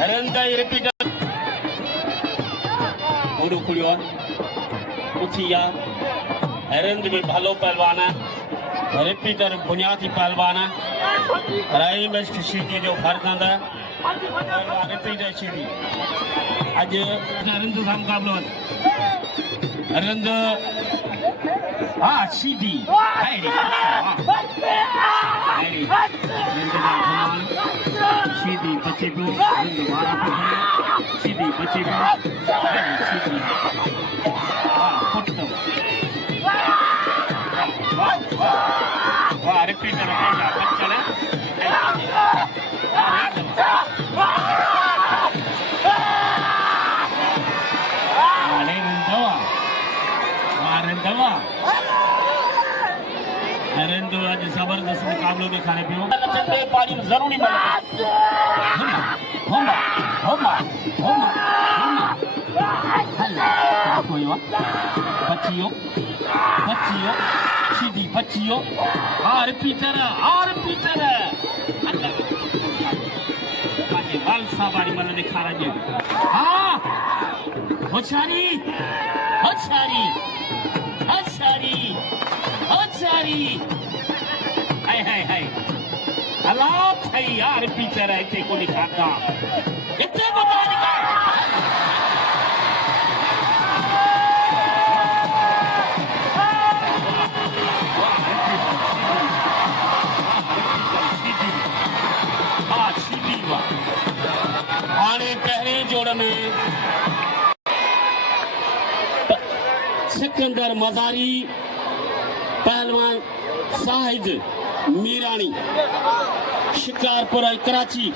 हरंदा repeater उड़ू खुलियो उठिया हरंद में भालो पहलवान रिपीटर बुनियादी पहलवान राई में सीधी जो फर्क आंदा रिपीटर सीधी आज हरंद का मुकाबलो हरंद सीधी सीधी बच्चे को सीधी बच्चे को सीधी पुट्टो वाह रिपीटर का बच्चा ना रंधवा नरेंद्र आज जबरदस्त मुकाबलो दिखाने पियो चंदे पानी जरूरी मिले होमा होमा होमा होमा हल्ला कोईवा बच्चियों बच्चियों सीधी बच्चियों रिपीटर आज बाल साबारी मन दिखा रहे हाँ होशारी होशारी होशारी होशारी हाय हाय हाय हालात है यार पीछे रहते को दिखाता इतने बता दिखा आने पहले जोड़ में सिकंदर मजारी पहलवान साहिद मीरानी शिकारपुरा कराची।